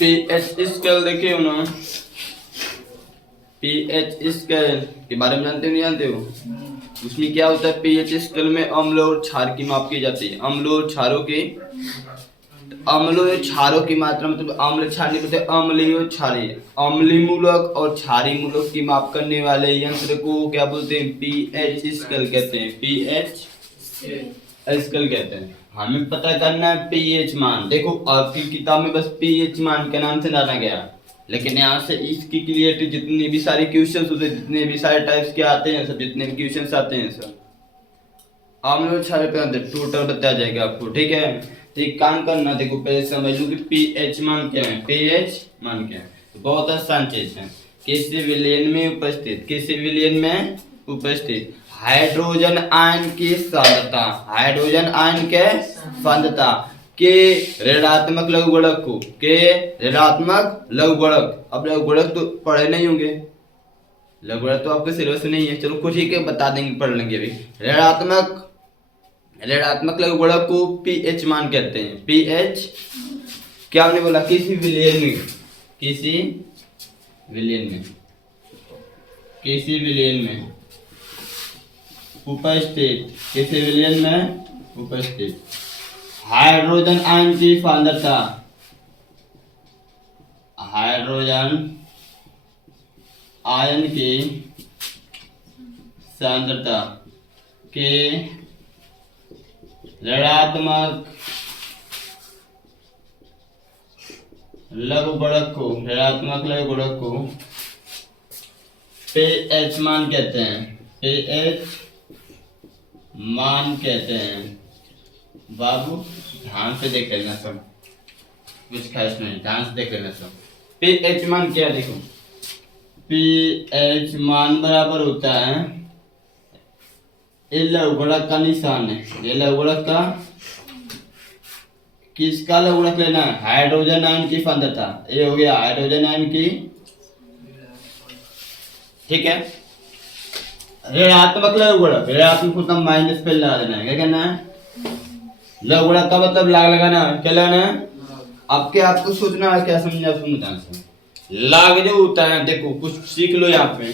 PH scale देखे हो ना, पीएच स्केल के बारे में जानते हो नहीं जानते हो? उसमें क्या होता है, पीएच स्केल में अम्ल और क्षार की माप की जाती है। अम्ल और क्षारों की मात्रा, मतलब अम्ल क्षार नहीं बोलते, अम्लीय और क्षारीय, अम्लीय मूलक और क्षारीय मूलक की माप करने वाले यंत्र को क्या बोलते हैं? पीएच स्केल कहते हैं। पीएच स्केल कहते हैं। हमें पता करना है पीएच मान। देखो आपकी किताब में बस पीएच मान के नाम से जाना गया, लेकिन यहाँ से इसकी क्लियरिटी, जितने भी सारे क्वेश्चंस होते हैं, जितने भी सारे टाइप्स के आते हैं सब, जितने भी क्वेश्चंस आते हैं सब अम्ल और क्षार पे टोटल बताया जाएगा आपको, ठीक है? तो एक काम करना, देखो पहले समझ लो कि पीएच मान क्या है। पीएच मान क्या है? तो बहुत आसान चीज है। किसी विलयन में उपस्थित, किसी विलयन में उपस्थित हाइड्रोजन आयन की सांद्रता, हाइड्रोजन आयन के सांद्रता के ऋणात्मक लघुगणक को, के ऋणात्मक लघुगणक, अब लघुगणक तो पढ़े नहीं होंगे, लघुगणक तो आपके सिलेबस में नहीं है, चलो कुछ ही के बता देंगे, पढ़ लेंगे अभी। ऋणात्मक लघुगणक को पीएच मान कहते हैं। पीएच क्या हमने बोला? किसी विलयन में, किसी विलयन में, किसी विलयन में उपस्थित, किसी विलयन में उपस्थित हाइड्रोजन आयन की सांद्रता, हाइड्रोजन आयन की सांद्रता के ऋणात्मक लघुगणक को, ऋणात्मक लघुगणक को पीएच मान कहते हैं। पीएच मान कहते हैं। बाबू ध्यान से देख लेना सब, कुछ खास नहीं, ध्यान से देख लेना सब। पीएच मान क्या है? देखो पीएच मान बराबर होता है, ये लघुगणक का निशान है, ये लघुगणक का, किसका लघुगणक लेना है? हाइड्रोजन आयन की सांद्रता, ये हो गया हाइड्रोजन आयन की, ठीक है? ऋणात्मक लघुगणक, ऋणात्मक को तुम माइनस पे लगा देना है, क्या करना है? लघुगणक का मतलब लाग लगाना है, क्या लगाना है? अब क्या आपको सोचना है, क्या समझना है, ध्यान से। लाग जो होता है, देखो कुछ सीख लो यहाँ पे,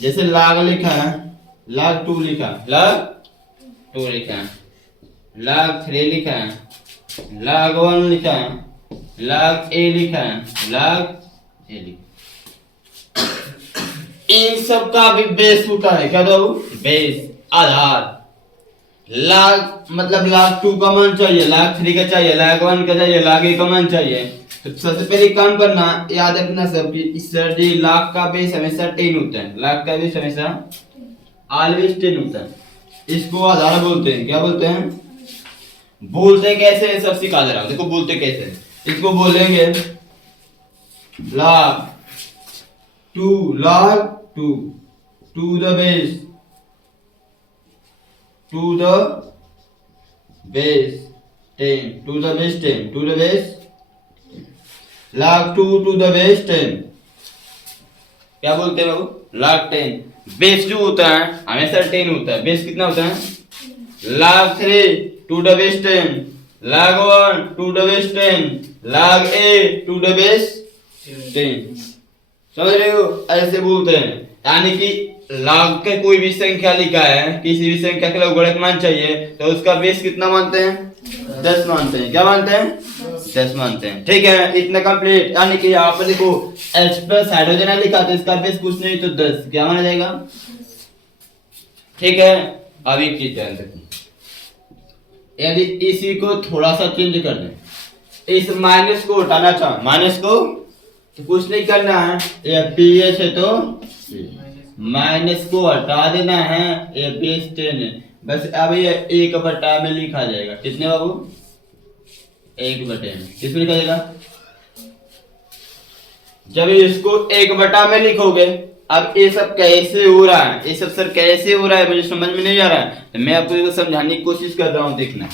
जैसे लाग लिखा है, लाग 2 लिखा है, लाग 2 लिखा है, लाग 3 लिखा है, लाग 1 लिखा है, लाग ए लिखा है, लाग ए लिखा, इन सब का भी बेस होता है, क्या दो? बेस, आधार। लाग मतलब लाग 2 का मान चाहिए, लाग 3 का चाहिए, लाग 1 का चाहिए, लाग ए का मान चाहिए। तो सबसे पहले काम करना, याद रखना सब कि इस लाग का बेस हमेशा 10 होता है, लाग का बेस हमेशा ऑलवेज 10 होता है। इसको आधार बोलते हैं, क्या बोलते हैं? बोलते कैसे है सब सिखा दे रहा हूं, देखो बोलते कैसे है। इसको बोलेंगे log 2, log 2 to the base, to the base 10, to the base 10, to the base log 2 to the base 10, क्या बोलते हैं बाबू? log 10। बेस जो होता है हमेशा 10 होता है, बेस कितना होता है? log 3 to the base 10, log 1 to the base 10, log a to the base 10। समझ रहे हो? ऐसे बोलते हैं, यानी कि log के कोई भी संख्या लिखा है, किसी भी संख्या के लघुगणक मान चाहिए, तो उसका बेस कितना मानते हैं? 10 मानते हैं। क्या मानते हैं? 10 मानते हैं। ठीक है, इतना कंप्लीट। यानी कि यहाँ पर देखो H प्लस हाइड्रोजन है लिखा, तो इसका बेस कुछ नहीं तो 10, क्या माना जाएगा? ठीक है, अब एक चीज ध्यान रखना, यदि इसी को थोड़ा सा चेंज कर दें, इस माइनस को हटाना चाहो, माइनस को, तो कुछ नहीं करना है, ये पीएच है तो माइनस को हटा देना है, ये बेस 10 है, बस अब ये 1/, में लिखा जाएगा। कितने बाबू? 1/, में। किसमें लिखा जाएगा? जब इसको 1/, में लिखोगे, अब ये सब कैसे हो रहा है, ये सब सर कैसे हो रहा है मुझे समझ में नहीं आ रहा है, तो मैं आपको इसको समझाने की कोशिश कर रहा हूँ। देखना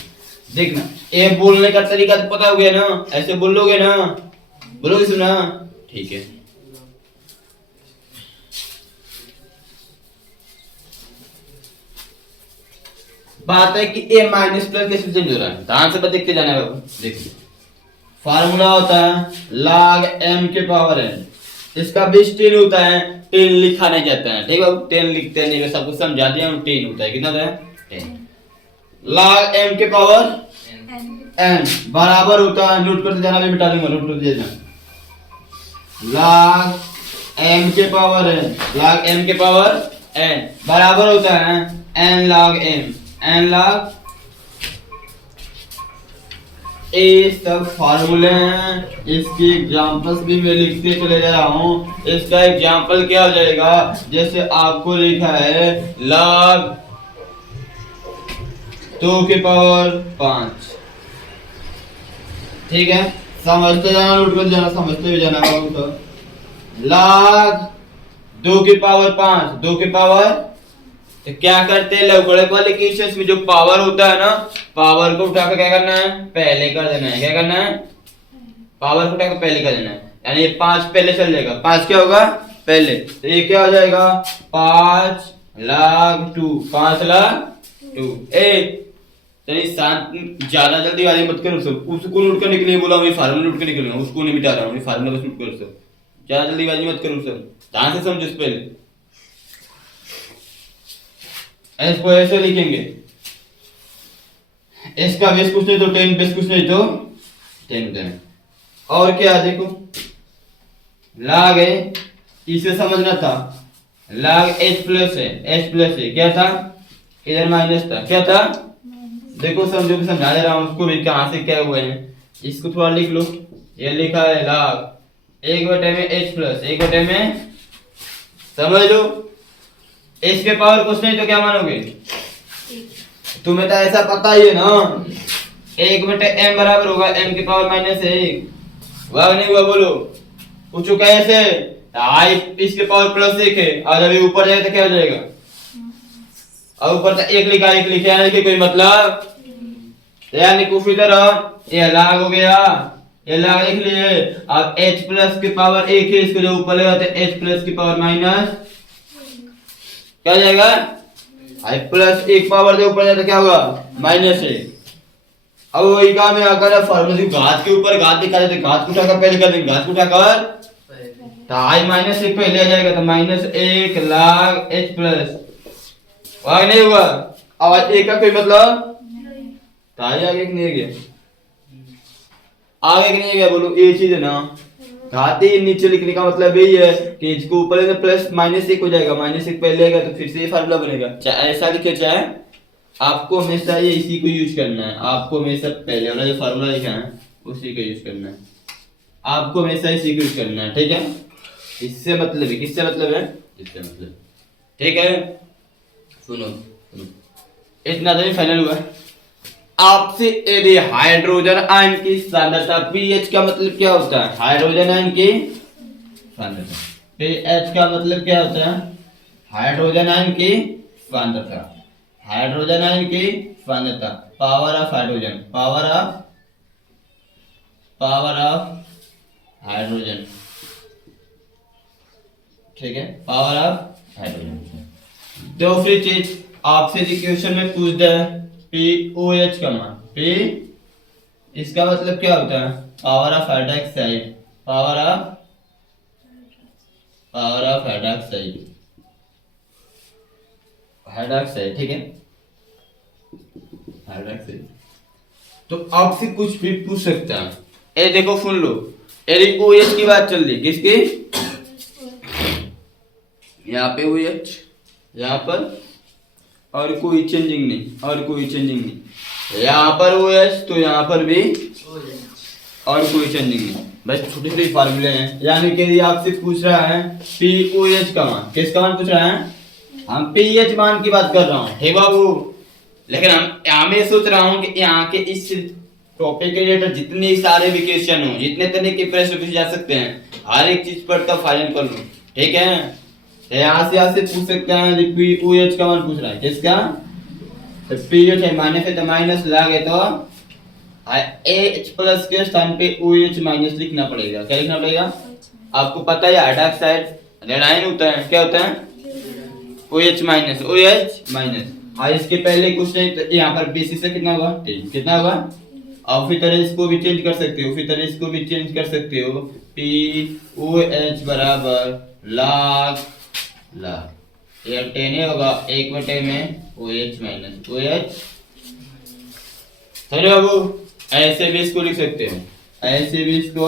देखना, ये बोलने का तरीका तो पता हो गया ना, ऐसे बोलोगे ना, बोलोगे सुना? ठीक है, बात है कि ए माइनस प्लस कैसे चेंज हो रहा है, ध्यान से देखते जाना है बाबू। देखिए फार्मूला होता है log m के पावर n, इसका बेस 10 होता है, 10 लिखा नहीं जाता है, ठीक है, 10 लिखते नहीं, सब कुछ समझा दिया, 10 होता है, कितना होता है 10। log m के पावर n बराबर होता है, नोट करते जाना, भी मिटा दूंगा, नोट करते जाना, log m के पावर n, log m के पावर n बराबर होता है n log m, n log, ये सब फार्मूले हैं, इसकी एग्जांपल्स भी मैं लिखते चले जा रहा हूँ। इसका एग्जांपल क्या हो जाएगा, जैसे आपको लिखा है log 2 के पावर 5, ठीक है, समझते जाना, नोट कर जाना, समझते हुए जाना बाबू। तो log 2 के पावर 5, 2 के पावर, तो क्या करते हैं लवकड़क वाले केसेस में जो पावर होता है ना, पावर को उठाकर क्या करना है, पहले कर देना है, क्या करना है, पावर को उठाकर पहले कर देना है, यानी ये 5 पहले चल जाएगा, 5 क्या होगा पहले, तो ये क्या हो जाएगा 5 log 2, 5 log 2। चलिए शांत, ज्यादा जल्दी वाली मत करो सब, उसको नोट करने के लिए बोला हूँ, ये फार्मूला नोट करने के लिए, उसको नहीं मिटा रहा हूँ, ये फार्मूला बस नोट करो सब, ज्यादा जल्दी वाली मत करो सब, ध्यान से समझो इस पहले। इसको ऐसे लिखेंगे, इसका बेस कुछ नहीं तो 10, बेस कुछ नहीं तो 10। और क्या देखो log है, इसे समझना था, log h प्लस है, h प्लस है, क्या था इधर माइनस था, क्या था, देखो समझो, समझा दे रहा हूँ उसको भी, कहां से क्या हुए हैं, इसको थोड़ा लिख लो, ये लिखा है log 1/में h प्लस 1/, में समझ लो, इसके पावर कुछ नहीं तो क्या मानोगे, तुम्हें तो ऐसा पता ही है ना, 1/m बराबर होगा m के पावर -1, वाह नहीं हुआ बोलो, पूछो कैसे, आई इसके पावर +1 है, और अभी ऊपर जाए तो क्या हो जाएगा, और ऊपर से 1 लिखा, 1 लिखा है कि कोई मतलब, यानी कुछ इधर ये log हो गया, ये log लिख लिए, अब h प्लस के पावर 1 है, इसको जो ऊपर लगा तो h प्लस की पावर माइनस क्या हो जाएगा, आई प्लस 1 पावर जो ऊपर जाता क्या होगा -1। अब वही काम है, अगर फॉर्मूला से घात के ऊपर घात दिखा जाए तो घात को उठाकर पहले कर देंगे, घात को उठाकर तो आई -1 पहले आ जाएगा, तो -1 log h प्लस, आगे नहीं हुआ, अब 1 का कोई मतलब, तो आगे नहीं गया, आगे नहीं गया, बोलो ये चीज है ना, घाती नीचे लिखने का मतलब यही है कि इसको ऊपर है तो प्लस -1 हो जाएगा, -1 पहले आएगा तो फिर से ये फार्मूला बनेगा, चाहे ऐसा लिखे चाहे, आपको हमेशा ये इसी को यूज करना है, आपको हमेशा पहले वाला जो फार्मूला लिखा है उसी को यूज करना है, आपको हमेशा इसी को यूज करना है, ठीक है, इससे मतलब है, किससे मतलब है, इससे मतलब, ठीक है, सुनो सुनो, इतना तो फाइनल हुआ। आपसे यदि हाइड्रोजन आयन की सांद्रता pH का मतलब क्या होता है, हाइड्रोजन आयन की सांद्रता, pH का मतलब क्या होता है, हाइड्रोजन आयन की सांद्रता, हाइड्रोजन आयन की सांद्रता, power of hydrogen, power of hydrogen, ठीक है, पावर ऑफ हाइड्रोजन। दूसरी चीज आपसे क्वेश्चन में पूछ दिया है POH का मान, P इसका मतलब क्या होता है, power of hydroxide, power of hydroxide, hydroxide, ठीक है, हाइड्रोक्साइड। तो आपसे कुछ भी पूछ सकता है, ये देखो सुन लो, यदि OH की बात चल रही, किसकी, यहाँ पे OH, यहाँ पर, और कोई चेंजिंग नहीं, और कोई चेंजिंग नहीं, यहाँ पर OH तो यहाँ पर भी और कोई चेंजिंग नहीं, बस छोटे छोटे फार्मूले हैं, यानी कि यदि आपसे पूछ रहा है POH का मान, किसका मान पूछ रहा है, हम pH मान की बात कर रहा हूँ, हे बाबू, लेकिन हम ये सोच रहा हूँ कि यहाँ के इस टॉपिक के रिलेटेड जितने सारे भी क्वेश्चन हो, जितने तरह के प्रश्न पूछे जा सकते हैं, हर एक चीज पर तो फाइनल कर लो, ठीक है, यहाँ से पूछ सकते हैं, POH का मान पूछ रहा है, किसका, तो pH है माइनस है तो माइनस लागे तो H प्लस के स्थान पे OH माइनस लिखना पड़ेगा, क्या लिखना पड़ेगा, आपको पता है हाइड्रोक्साइड रेडाइन होता है, क्या होता है, OH माइनस, और इसके पहले कुछ नहीं, तो यहाँ पर बेसिस से कितना होगा 10, कितना होगा अब उसी तरह इसको भी चेंज कर सकते हो, उसी तरह इसको भी चेंज कर सकते हो। POH बराबर लाग लाग ये 10 होगा 1/10 में OH माइनस OH। समझे बाबू? ऐसे भी इसको लिख सकते हो, ऐसे भी इसको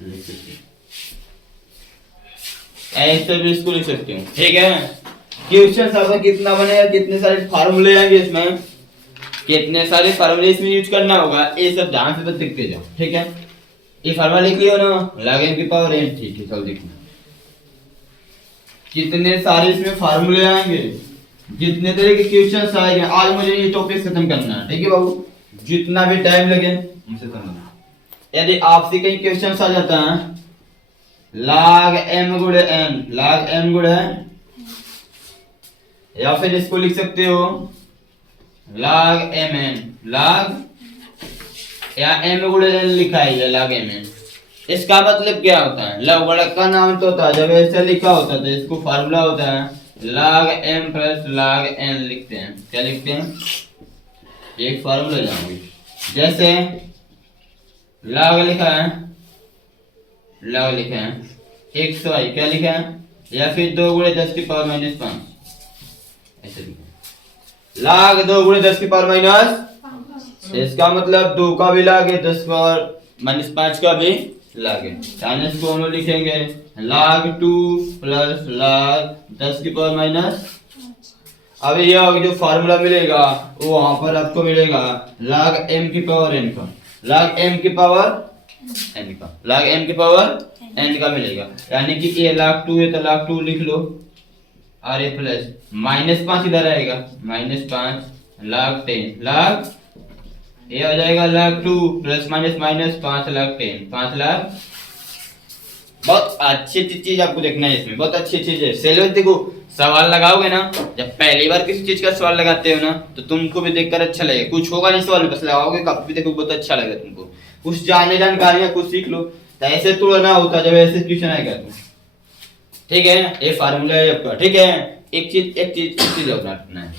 लिख सकते हो, ऐसे भी इसको लिख सकते हो। ठीक है, क्वेश्चन आपका कितना बनेगा, कितने सारे फार्मूले आएंगे इसमें, कितने सारे फार्मूले इसमें यूज करना होगा, ये सब ध्यान से बस देखते जाओ। ठीक है, ये फार्मूला लिख लियो ना, log n की पावर n। ठीक है, चलो देखो कितने सारे इसमें फार्मूले आएंगे, जितने तरह के क्वेश्चंस आएंगे। आज मुझे ये टॉपिक खत्म करना है। ठीक है बाबू, जितना भी टाइम लगे मुझसे करना। यदि आपसे कहीं क्वेश्चंस आ जाता है log m गुणे n, log m गुणे, या फिर इसको लिख सकते हो log mn, log या m गुणे n लिखा है ये log mn। इसका मतलब क्या होता है, लघुगणक का नाम तो होता है, जब ऐसे लिखा होता है तो इसको फार्मूला होता है log m plus log n लिखते हैं। क्या लिखते हैं, एक फार्मूला जाओगे, जैसे log लिखा है, log लिखा है xy, क्या लिखा है, या फिर 2 गुणे 10 की पावर माइनस 5, ऐसे लिखा log 2 गुणे 10 की पावर माइनस, इसका मतलब 2 का भी log है, 10 पावर माइनस 5 का भी log है। यानी इसको हम लोग लिखेंगे log 2 प्लस log 10 की पावर माइनस। अब यह जो फार्मूला मिलेगा वो वहां पर आपको मिलेगा log m की पावर n का, log m की पावर n का, log m की पावर n का मिलेगा। यानी कि ये log 2 है तो log 2 लिख लो, और ये प्लस माइनस 5 इधर आएगा, माइनस 5 log 10, log ये हो जाएगा log 2 plus minus minus 5 log 10, 5 log। बहुत अच्छी चीज आपको देखना है इसमें, बहुत अच्छी चीज है। सिलेबस देखो, सवाल लगाओगे ना, जब पहली बार किसी चीज का सवाल लगाते हो ना तो तुमको भी देखकर अच्छा लगेगा। कुछ होगा नहीं सवाल में, बस लगाओगे कभी भी देखो बहुत अच्छा लगेगा तुमको, कुछ जानकारियां कुछ सीख लो। तो ऐसे तो ना होता जब ऐसे क्वेश्चन आएगा तो। ठीक है, ये फार्मूला है आपका। ठीक है, एक चीज अपना है,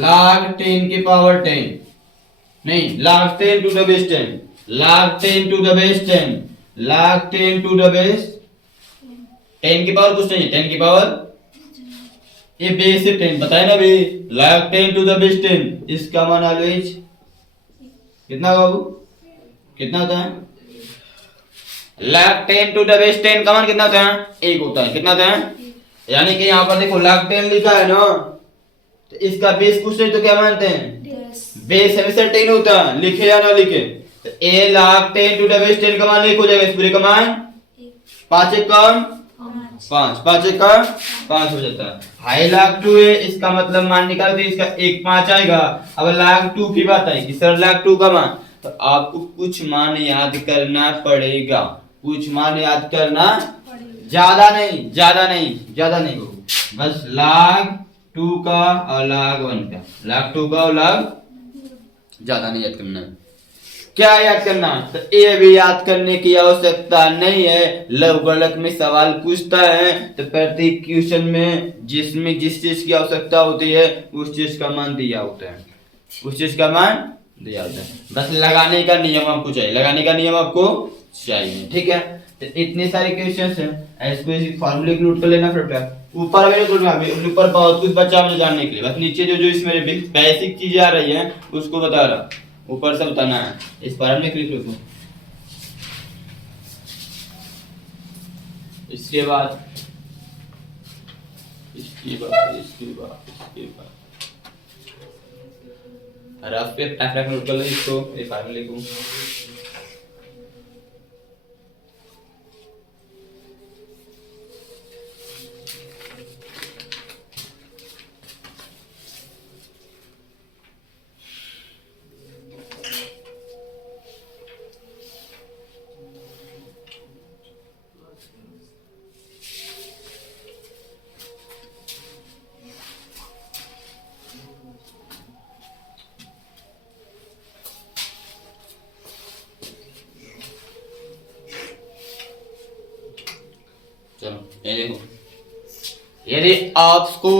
log 10 की पावर 10 नहीं, log 10 to the base 10, log 10 to the base 10, log 10 to the base 10 की पावर कुछ नहीं है, 10 की पावर ये बेस से 10 बताए ना भी, log 10 टू द बेस 10, इसका मान ऑलवेज कितना बाबू, कितना होता है, log 10 टू द बेस 10 का मान कितना होता है, 1 होता है। कितना होता है, यानी कि यहाँ पर देखो log 10 लिखा है ना, तो इसका बेस कुछ नहीं तो क्या मानते हैं, बेस हमेशा 10 होता है, लिखे या ना लिखे। तो a log 10 to the base 10 का मान 1 हो जाएगा, इस पूरे का मान 5 1 कम 5, 5 1 कम 5 हो जाता है। हाई log 2 है, इसका मतलब मान निकालो तो इसका 1 5 आएगा। अब log 2 की बात आएगी, सर log 2 का मान, तो आपको कुछ मान याद करना पड़ेगा, कुछ मान याद करना, ज्यादा नहीं हो, बस log 2 का और log 1 का, log 2 का और log, ज्यादा नहीं याद करना। क्या याद करना, तो ये भी याद करने की आवश्यकता नहीं है। लघुगणक में सवाल पूछता है तो प्रत्येक क्वेश्चन में जिसमें जिस चीज की आवश्यकता होती है उस चीज का मान दिया होता है, उस चीज का मान दिया होता है। बस लगाने का नियम आपको चाहिए, लगाने का नियम आपको चाहिए। ठीक है, तो इतने सारे क्वेश्चंस हैं, इसको फार्मूले को नोट कर लेना। फिर ऊपर ऊपर बहुत कुछ बचा मुझे जानने के लिए, बस नीचे जो इसमें बेसिक चीजें आ रही है उसको बता रहा, ऊपर से बताना है। इस फार्मूले को लिख लो। इसके बाद रफ पे टाइप नोट कर लो इसको, ये फार्मूले को। चलो ये देखो, यदि आपको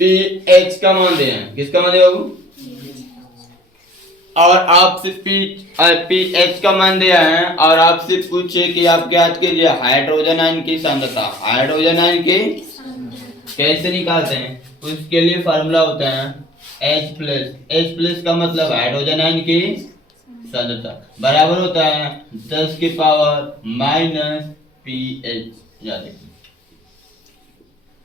pH का मान दिया है, किसका मान दिया बाबू? और आपसे pH का मान दिया है और आपसे पूछे कि आप ज्ञात कीजिए हाइड्रोजन आयन की सांद्रता। हाइड्रोजन आयन की कैसे निकालते हैं? उसके लिए फार्मूला होता है H+ का मतलब हाइड्रोजन आयन की सांद्रता बराबर होता है 10 की पावर माइनस pH।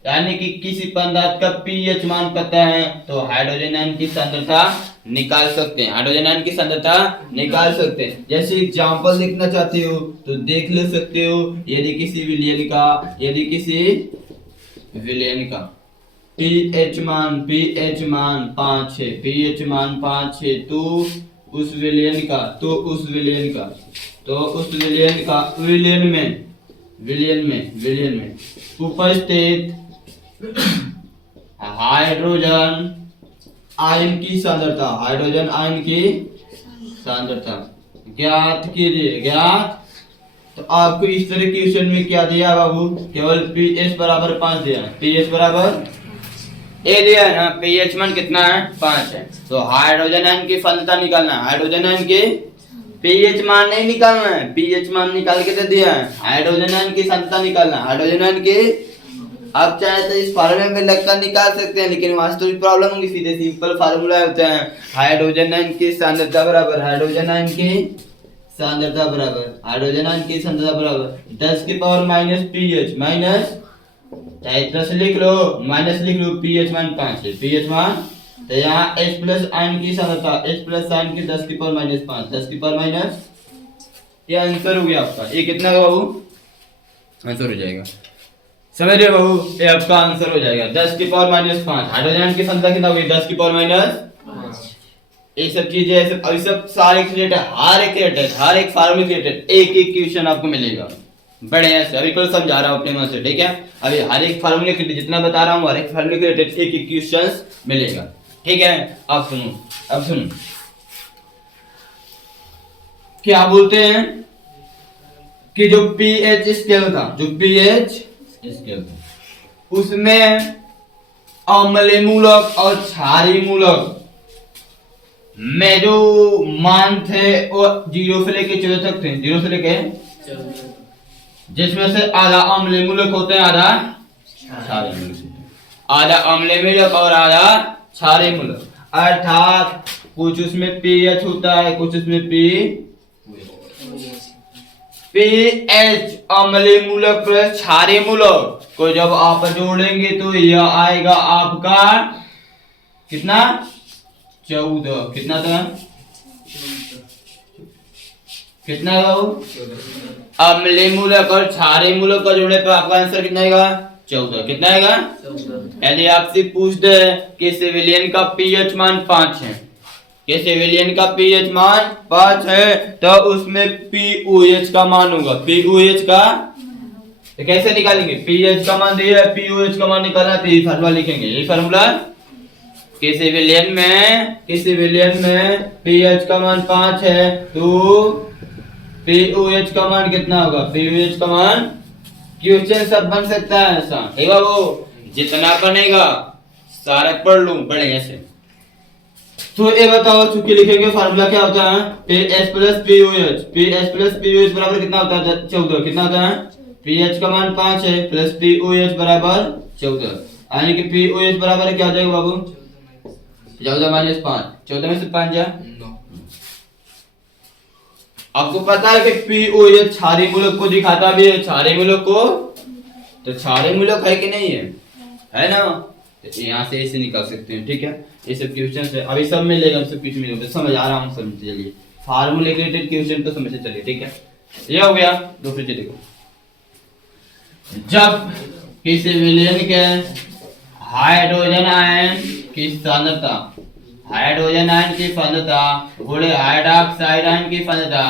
यानी कि किसी पदार्थ का pH मान पता है तो हाइड्रोजन आयन की सांद्रता निकाल सकते हैं, हाइड्रोजन आयन की सांद्रता निकाल सकते हैं। जैसे एग्जांपल देखना चाहते हो तो देख ले सकते हो, यदि किसी विलयन का pH मान 5 है, pH मान 5 है तो उस विलयन में उपस्थित हाइड्रोजन आयन की सांद्रता ज्ञात कीजिए। तो आपको इस तरह के क्वेश्चन में क्या दिया बाबू? केवल pH बराबर 5 दिया है, pH बराबर ए दिया है ना, pH मान कितना है? 5 है। तो हाइड्रोजन आयन की सांद्रता निकालना है, हाइड्रोजन आयन के pH मान नहीं निकालना है, pH मान निकाल के दे दिया है, हाइड्रोजन आयन की सांद्रता निकालना है। हाइड्रोजन आयन के आप चाहे तो इस फार्मूले में लगकर निकाल सकते हैं, लेकिन वास्तविक प्रॉब्लम होगी, सीधे सिंपल फार्मूला होता है हाइड्रोजन आयन की सांद्रता बराबर 10 की पावर माइनस pH माइनस 10 लिख लो, माइनस लिख लो, pH मान 5 है, pH मान तो यहाँ H+ आयन की सांद्रता H+ आयन की 10 की पावर माइनस 5, 10 की पावर माइनस, ये आंसर हो गया आपका। ये कितना बाबू आंसर हो जाएगा? समझ रहे बाबू? ये आपका आंसर हो जाएगा 10 की पावर माइनस 5। हाइड्रोजन आयन की सांद्रता कितना होगी? 10 की पावर माइनस 5। ये सब चीजें अभी सब सारे रिलेटेड, हर एक फार्मूले रिलेटेड एक क्वेश्चन आपको मिलेगा बढ़िया से। अभी कल समझा रहा हूँ अपने मन से, ठीक है? अभी हर एक फार्मूले के जितना बता रहा हूँ हर एक फार्मूले के रिलेटेड एक क्वेश्चंस मिलेगा, ठीक है? अब सुनो क्या बोलते हैं कि जो pH स्केल था, उसमें अम्लीय मूलक और क्षारीय मूलक में जो मान थे वो 0 से लेके 14 तक थे, 0 से लेके, जिसमें से आधा अम्लीय मूलक होते हैं, आधा क्षारीय मूलक, आधा अम्लीय मूलक और आधा क्षारीय मूलक। अर्थात कुछ उसमें pH होता है, कुछ उसमें pH अम्लीय मूलक प्लस क्षारीय मूलक को जब आप जोड़ेंगे तो यह आएगा आपका कितना? 14। कितना था? कितना है बाबू? अम्लीय मूलक और क्षारीय मूलक का जोड़े पे आपका आंसर कितना आएगा? 14। कितना आएगा? 14। यदि आपसे पूछ दे कि सिविलियन का pH मान 5 है, कि सिविलियन का pH मान 5 है, तो उसमें pOH का मान होगा, pOH का तो कैसे निकालेंगे? pH का मान दिया है, pOH का मान निकालना तो ये फार्मूला लिखेंगे, ये फार्मूला किसी विलयन में pH का मान 5 है तो pOH का मान कितना होगा? pOH का मान क्वेश्चन सब बन सकता है ऐसा, ठीक है वो जितना बनेगा सारा पढ़ लूं बढ़िया से। तो ये बताओ, चुकी लिखेंगे फार्मूला क्या होता है? pH प्लस pOH बराबर कितना होता है? 14। कितना होता है? pH का मान 5 है प्लस pOH बराबर 14, यानी कि pOH बराबर क्या हो जाएगा बाबू? 14 माइनस 5, 14 में से 5 जा 9। आपको पता है कि pOH क्षारीय मूलक को दिखाता भी है, क्षारीय मूलक को, तो क्षारीय मूलक है कि नहीं है ना? तो यहाँ से ऐसे निकाल सकते हैं, ठीक है? ये सब क्वेश्चन है, अभी सब मिलेगा, सब कुछ मिलेगा, समझ आ रहा हूँ, समझ चलिए फार्मूले रिलेटेड क्वेश्चन तो समझ चलिए, ठीक है? ये हो गया। दूसरी चीज देखो, जब किसी विलयन के हाइड्रोजन आयन की सांद्रता गुणे हाइड्रोक्साइड आयन की सांद्रता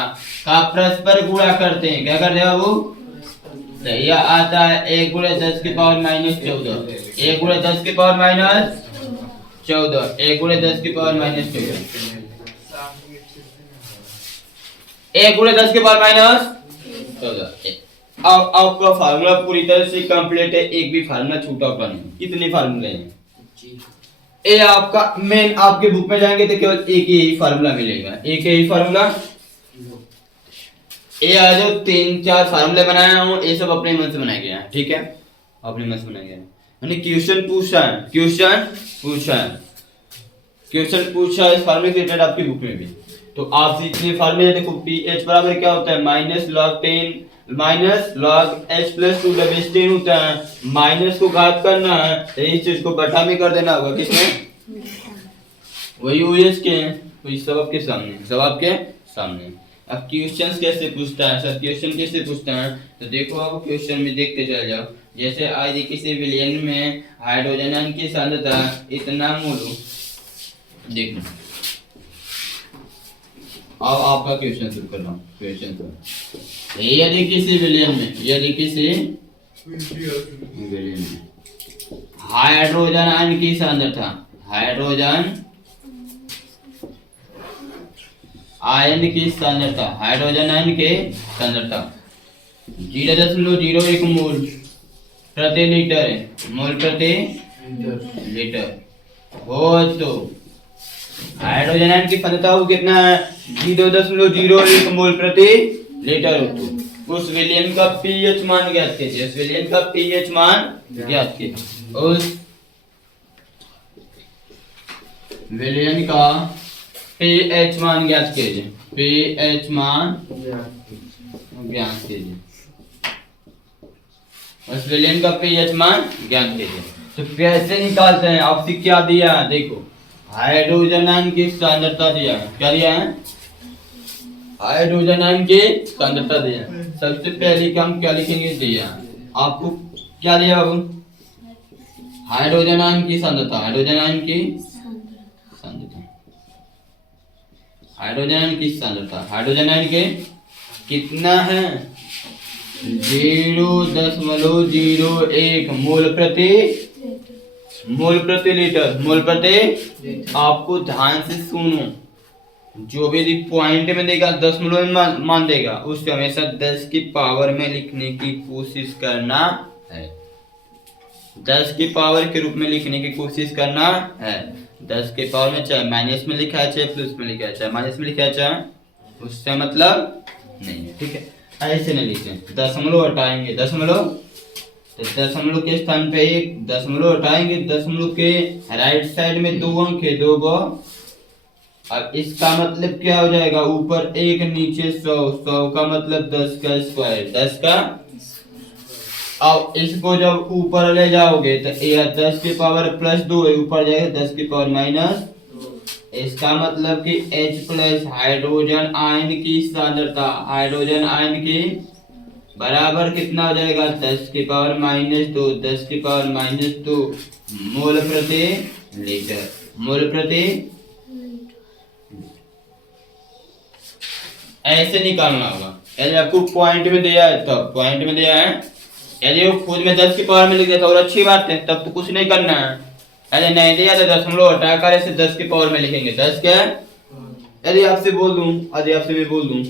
का परस्पर गुणा करते हैं, क्या करते हैं बाबू? यह आता है 1 गुणे 10 की पावर माइनस 14, 1 गुणे 10 की पावर माइनस 14, 1 गुणे 10 की पावर माइनस 14, 1 गुणे 10 की पावर माइनस 14। अब आपका फार्मूला पूरी तरह से कंप्लीट है, एक भी फार्मूला छूटा हुआ नहीं। कितने फार्मूले हैं? ए आपका मेन, आपके बुक में जाएंगे तो केवल एक ही फार्मूला मिलेगा, एक ही फार्मूला। ये आ जो 3-4 फार्मूले बनाया हूँ, ये सब अपने मन से बनाया गया है, ठीक है, अपने मन से बनाया गया है। यानी क्वेश्चन पूछा है, क्वेश्चन पूछा है, क्वेश्चन पूछा है इस फार्मूले के रिलेटेड आपकी बुक में भी। तो आप इतने फार्मूले देखो, पी एच बराबर क्या होता है, minus log 10 minus log H plus 2 double 10 होता है। माइनस को घात करना है तो इस चीज को बटा में कर देना होगा, किसमें, वही ओएस के हैं, तो इस सब आपके सामने, सब आपके सामने। अब क्वेश्चंस कैसे पूछता है सर, क्वेश्चन कैसे पूछता है, तो देखो आप क्वेश्चन में देखते चले जाओ। जैसे आज किसी विलयन में हाइड्रोजन आयन की सांद्रता इतना मोल, देखो अब आपका क्वेश्चन शुरू कर रहा हूँ। क्वेश्चन तो यदि किसी विलयन में, यदि किसी विलयन में हाइड्रोजन आयन की सांद्रता, हाइड्रोजन आयन की सांद्रता, हाइड्रोजन आयन के सांद्रता 0.01 मोल प्रति लीटर है, मोल प्रति लीटर हो, तो हाइड्रोजन आयन की सांद्रता हो कितना है, 0.01 मोल प्रति लीटर हो। तो उस विलयन का पीएच मान ज्ञात कीजिए, उस विलयन का पीएच मान ज्ञात कीजिए, उस विलयन का पीएच मान ज्ञात कीजिए, पीएच मान ज्ञात कीजिए, उस विलयन का पीएच मान ज्ञात कीजिए। तो कैसे निकालते हैं, आपसे क्या दिया है, देखो हाइड्रोजन आयन की सांद्रता दिया है, क्या दिया है, हाइड्रोजन आयन की सांद्रता दिया है। सबसे पहले काम क्या लिखेंगे, दिया आपको क्या दिया बाबू, हाइड्रोजन आयन की सांद्रता, हाइड्रोजन आयन की सांद्रता, हाइड्रोजन आयन की सांद्रता, हाइड्रोजन आयन के कितना है, 0.01 मोल प्रति लीटर, मोल प्रति। आपको ध्यान से सुनो, जो भी पॉइंट में देगा दशमलव में मान देगा, उसको हमेशा 10 की पावर में लिखने की कोशिश करना है, 10 की पावर के रूप में लिखने की कोशिश करना है। 10 के पावर में चाहे माइनस में लिखा है, चाहे प्लस में लिखा है, चाहे माइनस में लिखा है, चाहे, उससे मतलब नहीं है, ठीक है, ऐसे नहीं लिखते, दशमलव हटाएंगे, दशमलव, तो दशमलव के स्थान पे एक दशमलव हटाएंगे, दशमलव के राइट साइड में 2 अंक है, 2 गो। अब इसका मतलब क्या हो जाएगा, ऊपर 1 नीचे 100, 100 का मतलब 10 का स्क्वायर, 10 का। अब इसको जब ऊपर ले जाओगे तो 10 की पावर प्लस 2 है, ऊपर जाएगा 10 की पावर माइनस। इसका मतलब कि H प्लस हाइड्रोजन आयन की सांद्रता, हाइड्रोजन आयन की बराबर कितना हो जाएगा, 10 की पावर माइनस 2, 10 की पावर माइनस 2 मोल प्रति लीटर, मोल प्रति। ऐसे निकालना होगा। यदि आपको पॉइंट में दिया है, तब पॉइंट में दिया है, यदि वो खुद में 10 की पावर में लिख दिया तो और अच्छी बात है, तब तो कुछ नहीं करना है। यदि नहीं दिया तो दशमलव हटाकर ऐसे 10 की पावर में लिखेंगे, 10 क्या। यदि आपसे बोल दूं, यदि आपसे मैं बोल दूं,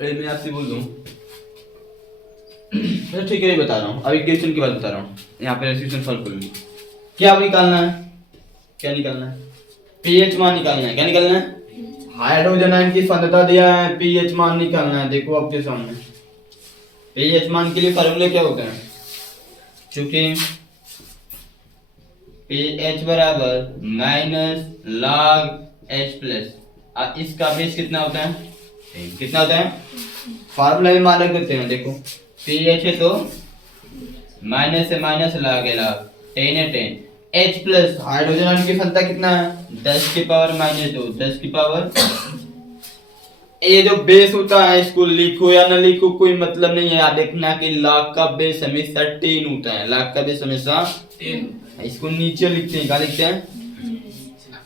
मैं आपसे बोल दूं, ठीक है, बता रहा हूँ, अभी क्वेश्चन की बात बता रहा हूँ, यहाँ पे क्वेश्चन सॉल्व करूंगी। क्या निकालना है, क्या निकालना है, पीएच मान निकालना है। क्या निकालना है, हाइड्रोजन आयन की सांद्रता दिया है, पीएच मान निकालना है। देखो आपके सामने पीएच मान के लिए फॉर्मूला क्या होता है, चूंकि पीएच बराबर माइनस लॉग एच प्लस, अब इसका बेस कितना होता है, कितना होता है, फार्मूला में मान रख देते हैं। देखो पीएच है तो माइनस से माइनस लॉग 10 है 10, H प्लस हाइड्रोजन आयन की सांद्रता कितना है, 10 की पावर माइनस 2, 10 की पावर। ये जो बेस होता है इसको लिखो या ना लिखो कोई मतलब नहीं है, याद रखना कि लॉग का बेस हमेशा 10 होता है, लॉग का बेस हमेशा 10। इसको नीचे लिखते हैं, क्या लिखते हैं।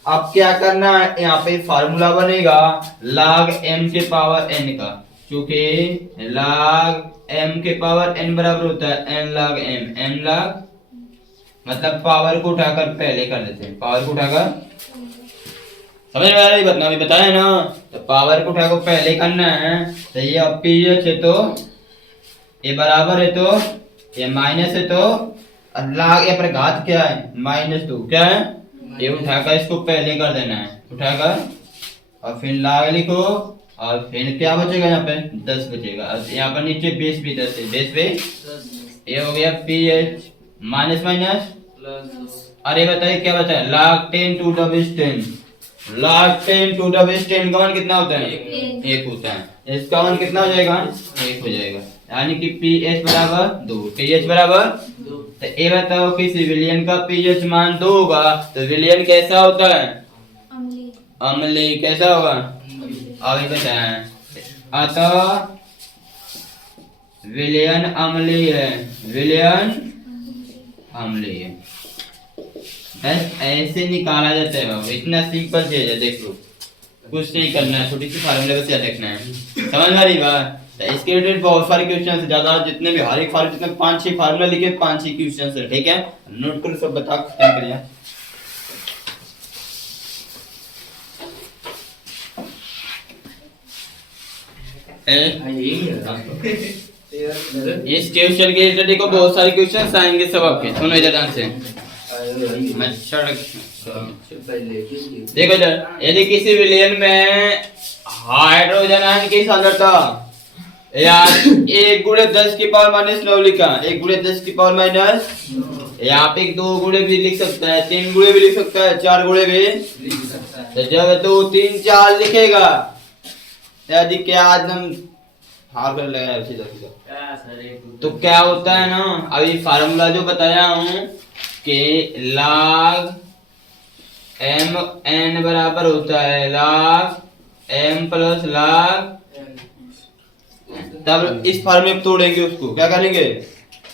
अब क्या करना है, यहाँ पे फार्मूला बनेगा log m के पावर n का, क्योंकि log m के पावर n बराबर होता है n log m, n log मतलब पावर को उठाकर पहले कर देते हैं, पावर को उठाकर, समझ में आ रही बात ना, अभी बताया ना, तो पावर को उठाकर पहले करना है। तो ये पीएच है तो ये बराबर है तो ये माइनस है तो लाग यहाँ पर घात क्या है -2 क्या है ये उठाकर इसको पहले कर देना है उठाकर और फिर लाग लिखो और फिर क्या बचेगा यहाँ पे 10 बचेगा और यहाँ पर नीचे बेस भी 10 है बेस पे ये हो गया pH माइनस माइनस अरे बताइए क्या बचा है log 10 to the base 10 log 10 to the base 10 का मान कितना होता है 1 होता है इसका मान कितना हो जाएगा 1 हो जाएगा यानी कि pH बराबर 2 pH बराबर तो ये बताओ किसी विलयन का pH मान 2 होगा तो विलयन कैसा होता है अम्लीय कैसा होगा अभी बताएं अतः विलयन अम्लीय है विलयन अम्लीय बस ऐसे निकाला जाता है बाबू इतना सिंपल चीज है देख लो कुछ नहीं करना है छोटी सी फार्मूले बस याद रखना है समझ में आ रही बात इसके रिलेटेड बहुत सारे क्वेश्चन है ज्यादा जितने भी हर एक फार्मूले जितने 5-6 फार्मूला लिखे 5-6 क्वेश्चन है ठीक है नोट करो सब बता खत्म करिए इस क्वेश्चन के रिलेटेड को बहुत सारे क्वेश्चन आएंगे सब आपके सुनो इधर ध्यान से देखो इधर यदि किसी विलयन में हाइड्रोजन आयन की सांद्रता यार 1 गुणे 10 की पावर माइनस 9 लिखा 1 गुणे 10 की पावर माइनस यहाँ पे 2 गुणे भी लिख सकता है 3 गुणे भी लिख सकता है 4 गुणे भी लिख सकता है तो जब 2 3 4 लिखेगा यदि क्या एकदम हार कर लगाया सीधा सीधा तो क्या होता है ना अभी फार्मूला जो बताया हूँ कि log m n बराबर होता है log m प्लस log तब इस फार्मूले में तोड़ेंगे उसको क्या करेंगे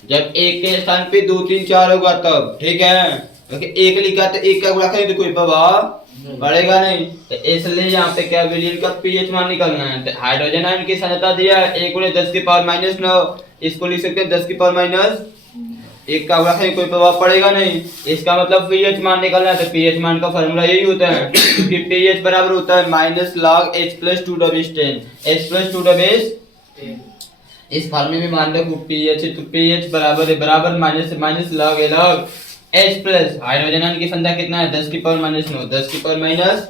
जब एक के स्थान पे 2 3 4 होगा तब ठीक है क्योंकि एक लिखा तो एक का गुणा करें तो कोई प्रभाव पड़ेगा नहीं तो इसलिए यहाँ पे क्या विलयन का pH मान निकालना है तो हाइड्रोजन आयन की सांद्रता दिया है 1 गुणे 10 की पावर माइनस 9 इसको लिख सकते हैं 10 की पावर माइनस 1 का गुणा करें कोई प्रभाव पड़ेगा नहीं इसका मतलब pH मान निकालना है तो pH मान का फार्मूला यही होता है क्योंकि pH बराबर होता है minus log h plus 2 the base 10 h plus 2 the base इस फार्मूले में मान लो pH है तो pH बराबर minus log a log h plus hydrogen ion की संख्या कितना है 10 की पावर माइनस 9 10 की पावर माइनस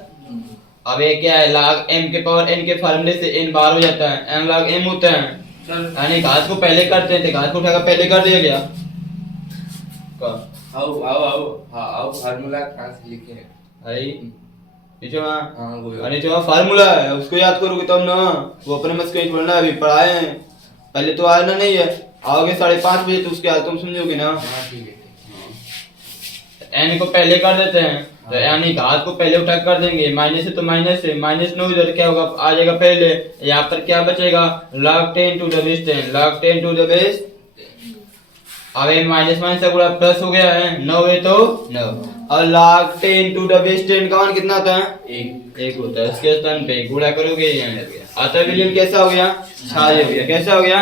अब ये क्या है log m के पावर n के फार्मूले से n बाहर हो जाता है n log m होता है यानी घात को पहले करते थे घात को उठाकर पहले कर दिया गया आओ फार्मूला कहां से लिखे हैं भाई नीचे वहां हां वो नीचे वहां फार्मूला है उसको याद करोगे तब ना वो अपने मत कहीं छोड़ना अभी पढ़ाए हैं पहले तो आना नहीं है आओगे 5:30 बजे तो उसके बाद तुम समझोगे ना हां ठीक है n को पहले कर देते हैं तो यानी घात को पहले उठा कर देंगे माइनस है तो माइनस है -9 इधर क्या होगा आ जाएगा पहले यहाँ पर क्या बचेगा log 10 to the base 10 log 10 to the base अब ये माइनस माइनस से गुणा प्लस हो गया है 9 है तो 9 और log 10 to the base 10 का मान कितना होता है 1 होता है इसके स्थान पे गुणा करोगे यहाँ अतः विलयन कैसा हो गया क्षारीय हो गया कैसा हो गया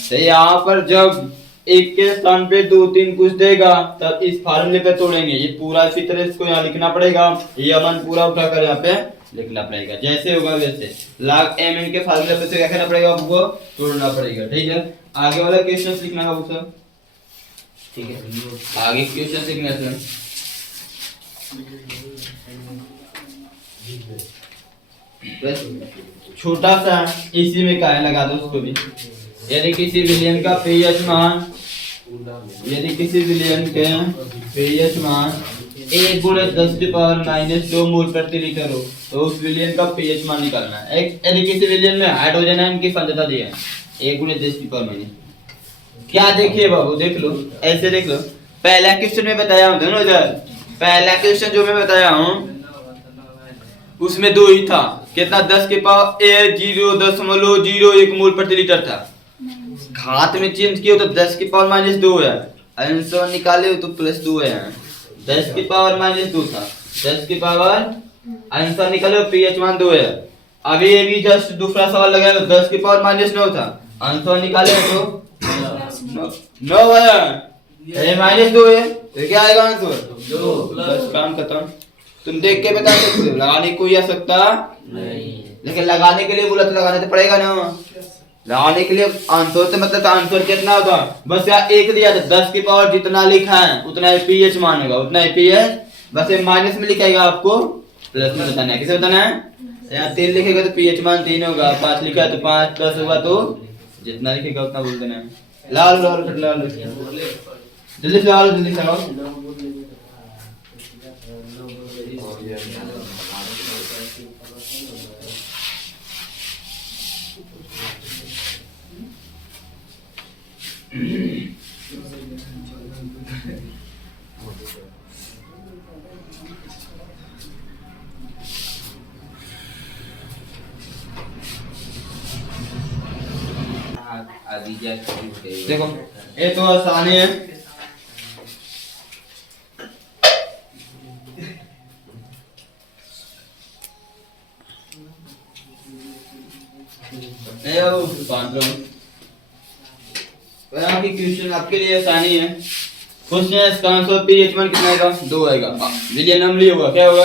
तो यहाँ पर जब एक के स्थान पे 2 3 कुछ देगा तब इस फार्मूले पे तोड़ेंगे ये पूरा इसी तरह इसको यहाँ लिखना पड़ेगा ये अमान पूरा उठाकर यहाँ पे लिखना पड़ेगा जैसे होगा वैसे log m n के फार्मूले पे से क्या करना पड़ेगा आपको तोड़ना पड़ेगा ठीक है आगे वाला क्वेश्चन लिखना होगा सब ठीक है आगे क्वेश्चन लिखना है बस छोटा सा इसी में क्या है लगा दो उसको भी यदि किसी विलयन का pH मान यदि किसी विलयन के pH मान 1 गुणे 10 की पावर माइनस 2 मोल प्रति लीटर हो तो उस विलयन का pH मान निकालना है यदि किसी विलयन में हाइड्रोजन आयन की सांद्रता दी है 1 गुणे 10 की पावर माइनस क्या देखिए बाबू देख लो ऐसे देख लो पहला क्वेश्चन में बताया हूं दोनों इधर पहला क्वेश्चन जो मैं बताया हूं उसमें 2 ही था कितना 10 के पावर 0.01 मोल प्रति लीटर था घात में चेंज किया तो 10 की पावर माइनस 2 है आंसर निकाले तो प्लस 2 है 10 की पावर माइनस 2 था 10 की पावर आंसर निकाले pH मान 2 है अभी ये भी जस्ट दूसरा सवाल लगाया तो 10 की पावर माइनस 9 था आंसर निकाले तो 9 है ये माइनस 2 है तो क्या आएगा आंसर 2 बस काम खत्म तुम देख के बता सकते हो लगाने कोई आ सकता नहीं लेकिन लगाने के लिए बोला तो लगाना तो पड़ेगा ना लगाने के लिए आंसर तो मतलब आंसर कितना होगा, बस यहाँ एक दिया था 10 की पावर जितना लिखा है उतना ही पीएच मानेगा, उतना ही पीएच। बस ये माइनस में लिखेगा, आपको प्लस में बताना है। किसे बताना है? यहाँ 3 लिखेगा तो पीएच मान 3 होगा, 5 लिखा है तो 5 प्लस होगा तो जितना लिखेगा उतना बोल देना है। लाल लाल लाल जल्दी से लाल जल्दी से लाओ। देखो ये तो आसान है। आपकी क्वेश्चन आपके लिए आसानी है। क्वेश्चन इसका आंसर पीएच1 कितना आएगा? 2 आएगा। विलियन अम्लीय होगा, क्या होगा?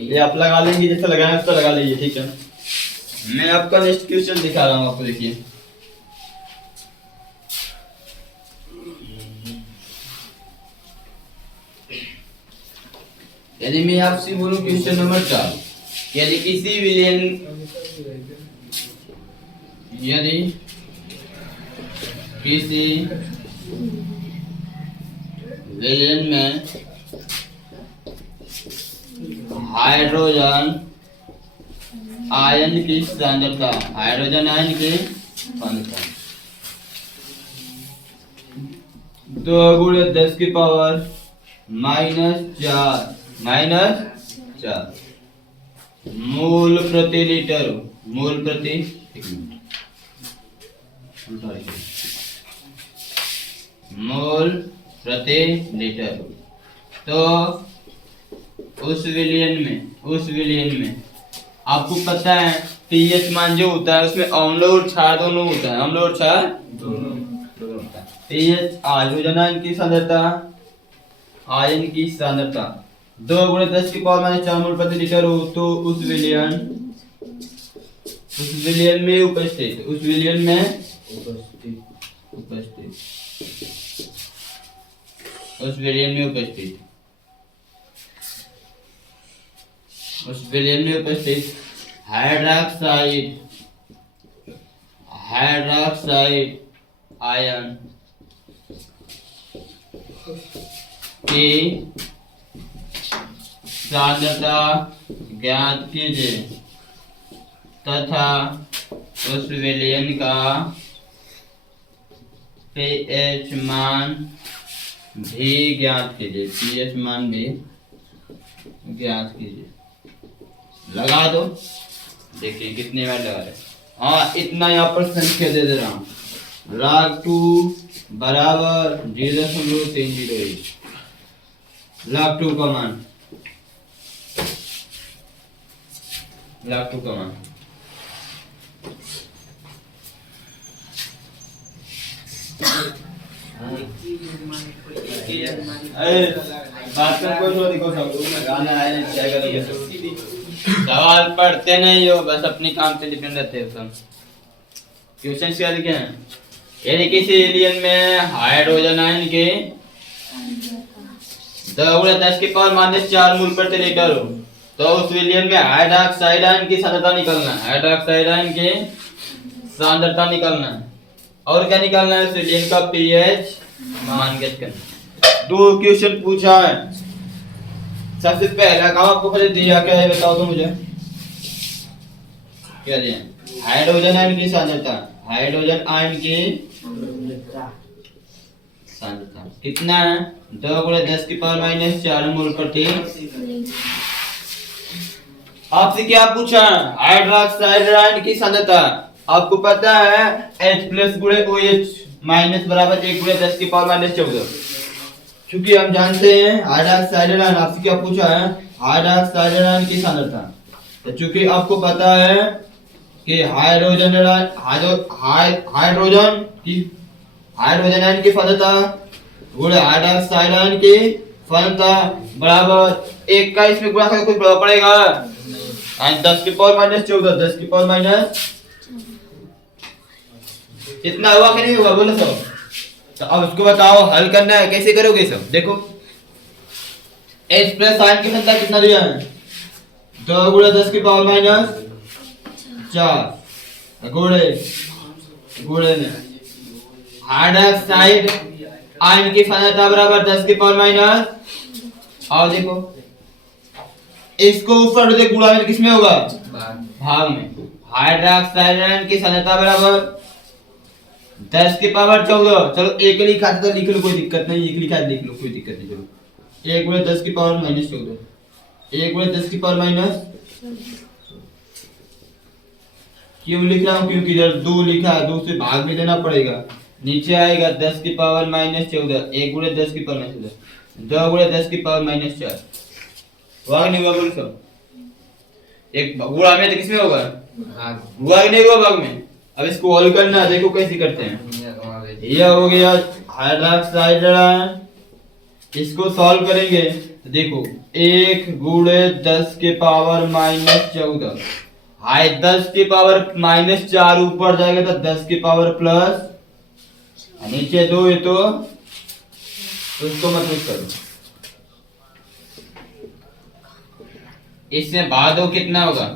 ये आप लगा लेंगे, जैसे लगाए उसका लगा लीजिए, ठीक है। मैं आपका नेक्स्ट क्वेश्चन दिखा रहा हूँ आपको, देखिए। यदि मैं आपसे बोलूं क्वेश्चन नंबर 4, यदि किसी विलियन में हाइड्रोजन आयन की सांद्रता 2 गुणे 10 की पावर -4 मूल प्रति लीटर, मूल प्रति लीटर, तो उस विलियन में आपको पता है पीएच मान जो होता है उसमें अम्ल और क्षार दोनों होता है, अम्ल और क्षार दोनों होता है। पीएच हाइड्रोजन आयन की सांद्रता 2 गुणे 10 की पावर -4 मोल प्रति लीटर हो, तो उस विलियन में उपस्थित हाइड्रोक्साइड आयन की सांद्रता ज्ञात कीजिए तथा उस विलयन का पीएच मान भी ज्ञात कीजिए। लगा दो, देखिए कितने बार लगा रहे। हाँ, इतना यहाँ पर संख्या दे दे रहा हूँ। log2 बराबर 0.308, log2 का मान सवाल पढ़ते नहीं हो, बस अपने काम से डिपेंड रहते हो सब। क्वेश्चन क्या लिखे हैं? यदि किसी विलियन में हाइड्रोजन आयन के 2 गुणे 10 की पावर -4 मूल प्रति लीटर हो, तो उस विलियन में हाइड्रोक्साइड आयन की सांद्रता निकालना है। और क्या निकालना है? उस विलियन का पीएच मान ज्ञात करना। 2 क्वेश्चन पूछा है। सबसे पहला काम आपको पहले दिया क्या है, बताओ तो मुझे। क्या दिया? हाइड्रोजन आयन की सांद्रता, कितना है? 2 गुणे 10 की पावर -4 मोल प्रति। आपसे क्या पूछा? हाइड्रोक्साइड आयन की सांद्रता। आपको पता है H+ गुणे OH माइनस बराबर 1 गुणे 10 की पावर -14। क्योंकि हम जानते हैं हाइड्रोक्साइड आयन, आपसे क्या पूछा है? हाइड्रोक्साइड आयन की सांद्रता। तो चूंकि आपको पता है कि हाइड्रोजन आयन की सांद्रता गुणे हाइड्रोक्साइड आयन की सांद्रता बराबर 1 का इसमें गुणा करके कुछ प्रभाव पड़ेगा? 10 की पावर -14, 10 की पावर इतना हुआ कि नहीं हुआ बोलो सब। तो अब उसको बताओ हल करना है, कैसे करोगे सब देखो। h प्लस साइन की संख्या कितना दिया है, 2 गुणे 10 की पावर माइनस 4 गुणे गुणे में हाइड्रोक्साइड आयन की सांद्रता बराबर 10 की पावर माइनस, और देखो इसको ऊपर देख गुणा में किसमें होगा, भाग में। हाइड्रोक्साइड आयन की सांद्रता बराबर 10 की पावर 14। चलो एक लिखा तो लिख लो, कोई दिक्कत नहीं, एक लिखा लिख लो, कोई दिक्कत नहीं। चलो 1 गुणे 10 की पावर माइनस 14, 1 गुणे 10 की पावर माइनस, क्यों लिख रहा हूँ, क्योंकि इधर 2 लिखा है, 2 से भाग में देना पड़ेगा। नीचे आएगा 10 की पावर माइनस 14, 1 गुणे 10 की पावर माइनस 14, 2 गुणे 10 की पावर माइनस 4। हुआ नहीं हुआ बोलो सब। एक गुणा में तो किसमें होगा, हुआ नहीं हुआ भाग में। अब इसको हल करना, देखो कैसे करते हैं। यह हो गया हाइड्रोक्साइड आयन, इसको सॉल्व करेंगे तो देखो 1 गुणे 10 के पावर माइनस 14, हाई 10 की पावर माइनस 4 ऊपर जाएगा तो 10 की पावर प्लस, नीचे 2 है तो उसको मत मिस करो। इसमें भाग दो कितना होगा,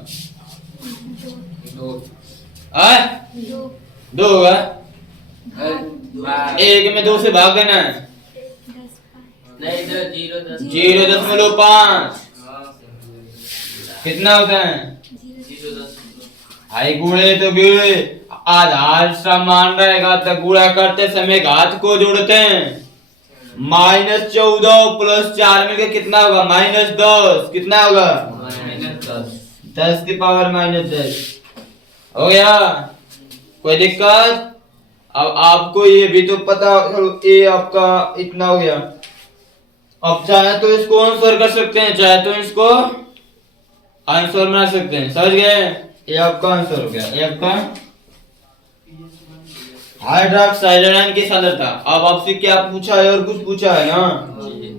2 होगा। 1 में 2 से भाग देना है, 0.5 कितना होता है, हाई गुणे तो गुणे आधार समान रहेगा तो गुणा करते समय घात को जोड़ते हैं। -14 प्लस 4 मिलकर कितना होगा, -10 कितना होगा, 10 की पावर -10 हो गया। कोई दिक्कत। अब आपको ये भी तो पता, ये आपका इतना हो गया। अब चाहे तो इसको आंसर कर सकते हैं, चाहे तो इसको आंसर बना सकते हैं, समझ गए। ये आपका आंसर हो गया, ये आपका हाइड्रोक्साइड आयन की सांद्रता। अब आपसे क्या पूछा है, और कुछ पूछा है ना,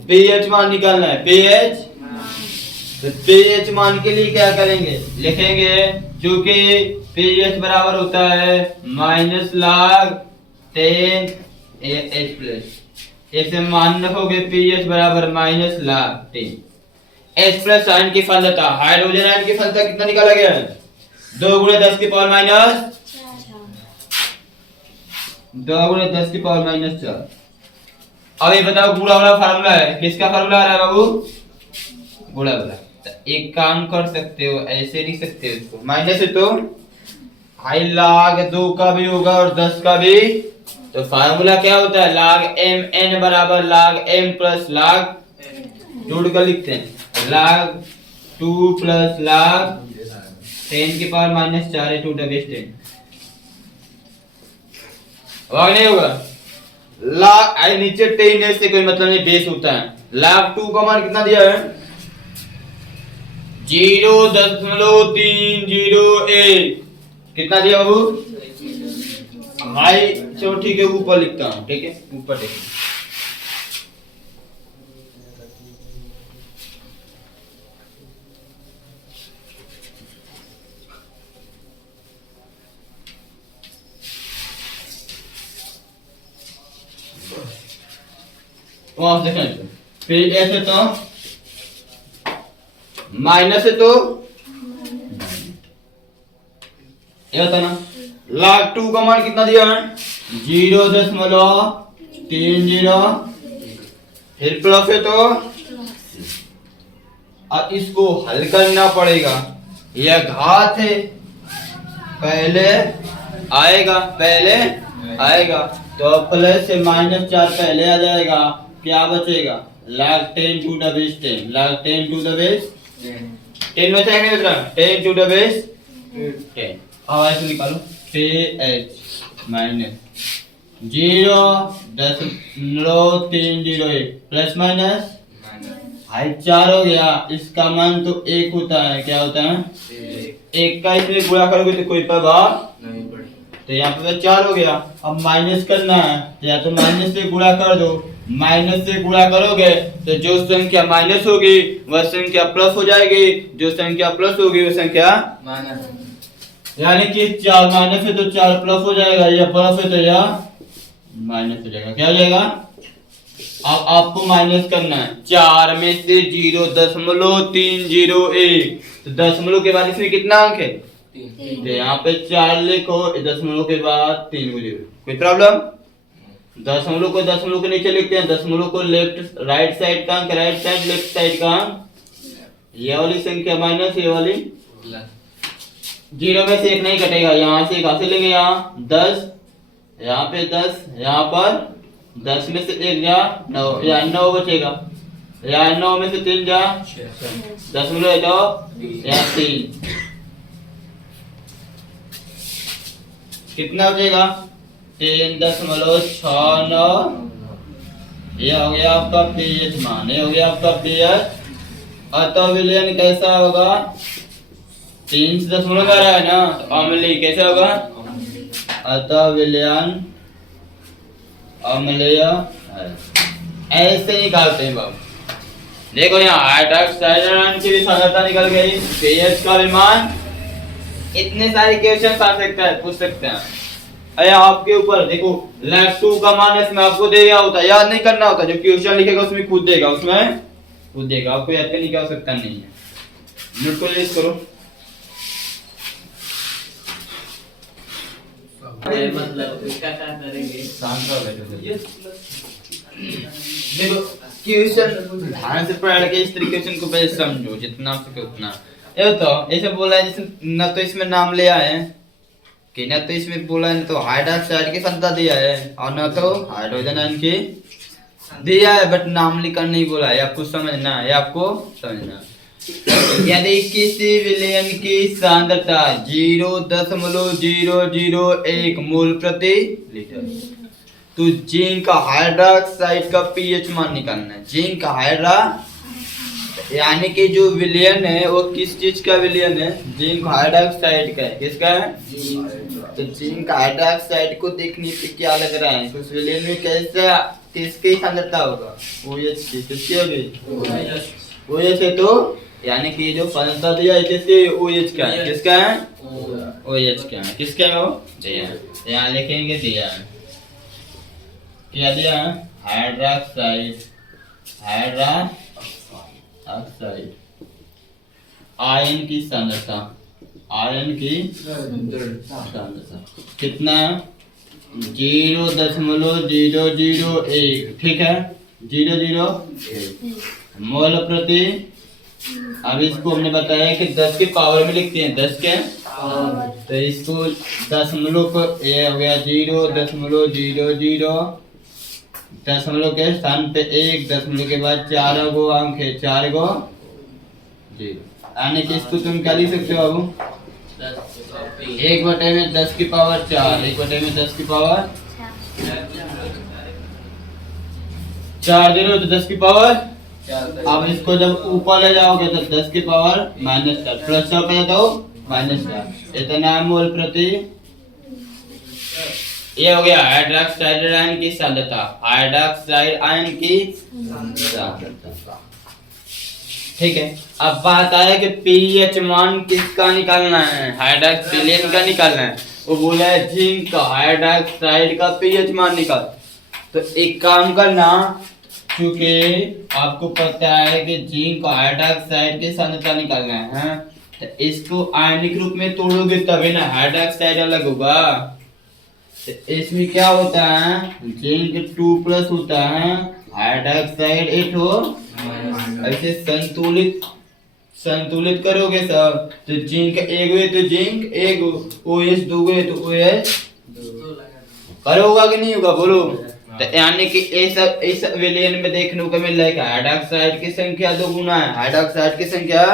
पीएच मान निकालना है, पीएच। तो पीएच मान के लिए क्या करेंगे, लिखेंगे क्योंकि पीएच बराबर होता है -log 10 H प्लस, ऐसे मान रखोगे पीएच बराबर -log 10 H प्लस आयन की सांद्रता, हाइड्रोजन आयन की सांद्रता कितना निकाला गया है, 2 गुणे 10 की पावर माइनस 2 गुणे 10 की पावर -4। अब ये बताओ गुणा वाला फार्मूला है, किसका फार्मूला आ रहा है बाबू, गुणा वाला। तो एक काम कर सकते हो, ऐसे लिख सकते हो इसको, माइनस है तो हाई log 2 का भी होगा और 10 का भी। तो फार्मूला क्या होता है, log mn बराबर log m प्लस log, जोड़ कर लिखते हैं log 2 प्लस log 10 की पावर -4 है, 2 द बेस 10 होगा नहीं होगा। log आई नीचे 10 है, से कोई मतलब नहीं, बेस होता है। log 2 का मान कितना दिया है, 0.301 कितना दिया बाबू, हाई। चलो ठीक है, ऊपर लिखता हूँ, ठीक है ऊपर लिख, वहां देखना फिर ऐसे तो माइनस है तो ये होता ना। log 2 का मान कितना दिया है, 0.30, फिर प्लस है तो, अब इसको हल करना पड़ेगा। यह घात है, पहले आएगा तो प्लस से -4 पहले आ जाएगा, क्या बचेगा, log 10 to the base 10, log 10 to the base 10 में से कितना, 10 to the base 10। अब ऐसे निकालो, pH minus 0.30 plus minus high 4 हो गया। इसका मान तो 1 होता है, क्या होता है 1 का इसमें गुणा करोगे तो कोई प्रभाव नहीं पड़ेगा, तो यहाँ पे 4 हो गया। अब माइनस करना है तो या तो माइनस से गुणा कर दो, माइनस से गुणा करोगे तो जो संख्या माइनस होगी वह संख्या प्लस हो जाएगी, जो संख्या प्लस होगी वह संख्या माइनस। यानी कि 4 माइनस है तो 4 प्लस हो जाएगा, या प्लस है तो या माइनस हो जाएगा। क्या हो जाएगा? अब आपको माइनस करना है 4 में से 0.301, तो दशमलव के बाद इसमें कितना अंक है? 3। तो यहाँ पे 4 लिखो, दशमलव के बाद 3 को लिखो। कोई प्रॉब्लम? दशमलव को दशमलव के नीचे लिखते हैं, दशमलव को लेफ्ट राइट साइड का अंक, राइट साइड लेफ्ट साइड का अंक, ये वाली संख्या माइनस ये वाली, 0 में से 1 नहीं कटेगा, यहाँ से 1 हाथ से लेंगे, यहाँ 10, यहाँ पे 10, यहाँ पर 10 में से 1 जा 9, या 9 बचेगा, या 9 में से 3 जा 10 है तो या 3, कितना बचेगा? 3.69। ये हो गया आपका पीएच मान, ये हो गया आपका पीएच। अतः विलयन कैसा होगा? 3 से दशमलव आ रहा है ना, तो अम्लीय कैसे होगा? अतः विलयन अम्लीय है। ऐसे निकालते हैं बाबू। देखो यहाँ हाइड्रोक्साइड की भी सांद्रता निकल गई, पीएच का भी मान। इतने सारे क्वेश्चन आ सकता है, पूछ सकते हैं। अरे आपके ऊपर देखो, लेफ्ट 2 का मान इसमें आपको दिया होता है, याद नहीं करना होता, जो क्वेश्चन लिखेगा उसमें खुद देगा, उसमें खुद देगा, आपको याद करने की आवश्यकता नहीं है। नोट को लिस्ट करो। मतलब इसका क्या करेंगे? शांत रहो बेटे। देखो क्वेश्चन ध्यान से पढ़ के इस तरीके क्वेश्चन को पहले समझो, जितना आप सके उतना। ये तो ऐसे बोला है जैसे न तो इसमें नाम लिया है कि न तो इसमें बोला है, न तो हाइड्रोक्साइड की सांद्रता दिया है और न तो हाइड्रोजन आयन की दिया है, बट नाम लिखकर नहीं बोला है। आपको समझना है, आपको समझना। यदि किसी विलयन की सांद्रता 0.001 मोल प्रति लीटर, तो जिंक हाइड्रोक्साइड का पीएच मान निकालना है। जिंक हाइड्रा यानी कि जो विलयन है वो किस चीज का विलयन है? जिंक हाइड्रोक्साइड का है। किसका है? तो जिंक हाइड्रोक्साइड को देखने पे क्या लग रहा है? तो उस विलयन में कैसे किसकी सांद्रता होगा? OH की। किसकी होगी? OH है, तो यानी कि जो सांद्रता दिया है किसकी? OH का है। किसका है? OH का है। किसका है वो? दिया है। यहाँ लिखेंगे दिया है। क्या दिया है? हाइड्रोक्साइड, हाइड्रोक्साइड आयन की सांद्रता, आयन की सांद्रता कितना? 0.001, ठीक है, 0.001 मोल प्रति। अब इसको हमने बताया कि 10 के पावर में लिखते हैं, 10 के, तो इसको दशमलव को, ये हो गया 0.00, दशमलव के स्थान पे 1, दशमलव के बाद 4 गो अंक है, 4 गो 0, यानी कि इसको तुम क्या लिख सकते हो बाबू? 1/10 की पावर 4, 1/10 की पावर 4 0, तो 10 की पावर। अब इसको जब ऊपर ले जाओगे तो 10 की पावर -4, प्लस 4 पे जाता हो -4, इतना मोल प्रति। ये हो गया हाइड्रोक्साइड आयन की सांद्रता, हाइड्रोक्साइड आयन की सांद्रता, ठीक है। अब बात आया कि पीएच मान किसका निकालना है? हाइड्रोक्सिलियन का निकालना है। वो बोला है जिंक हाइड्रोक्साइड का पीएच मान निकाल। तो एक काम करना, क्योंकि आपको पता है कि जिंक हाइड्रोक्साइड की सांद्रता निकालना है, तो इसको आयनिक रूप में तोड़ोगे तभी ना हाइड्रोक्साइड अलग होगा। इसमें क्या होता है? जिंक 2+ होता है, हाइड्रोक्साइड 8 हो। ऐसे संतुलित करोगे सब, तो जिंक 1 हुए तो जिंक 1, OH 2 हुए तो OH करोगा कि नहीं होगा? बोलो। तो यानी कि इस विलयन में देखने को मिल रहा है कि हाइड्रोक्साइड की संख्या 2 गुना है, हाइड्रोक्साइड की संख्या,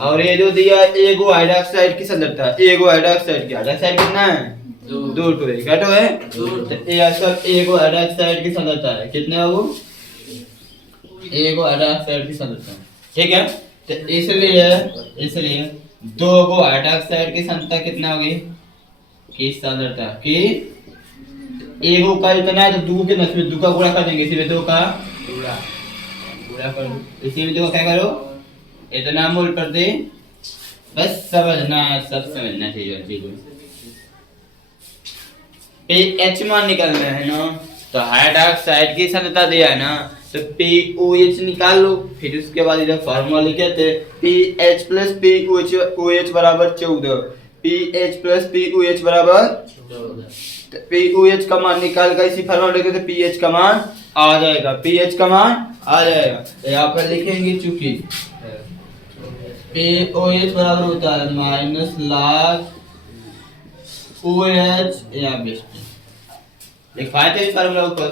और ये जो दिया 1 हाइड्रोक्साइड की सांद्रता, 1 हाइड्रोक्साइड की, हाइड्रोक्साइड कितना है? 2 तो है, क्या तो है? तो ये सब 1 हाइड्रोक्साइड की सांद्रता है। कितने है वो? 1 हाइड्रोक्साइड की सांद्रता, ठीक है। तो इसलिए 2 हाइड्रोक्साइड की सांद्रता कितना होगी? की सांद्रता की 1 का इतना है, तो 2 के नस्बत 2 का गुणा कर देंगे, इसी में 2 का गुणा कर दो, इसी में 2 का क्या करो? इतना मोल प्रति बस समझना है, सब समझना चाहिए चीजों। पीएच मान निकालना है ना, तो हाइड्रोक्साइड की सांद्रता दिया है ना, तो POH निकाल लो, फिर उसके बाद इधर फार्मूला लिखे थे PH प्लस POH बराबर 14, PH प्लस POH बराबर, तो POH का मान निकाल कर इसी फार्मूला लिखे थे, PH का मान आ जाएगा, PH का मान आ जाएगा। तो यहाँ पर लिखेंगे चूंकि POH बराबर होता है माइनस लाख OH या बेस्ट लिखवाए थे इस फार्मूला ऊपर,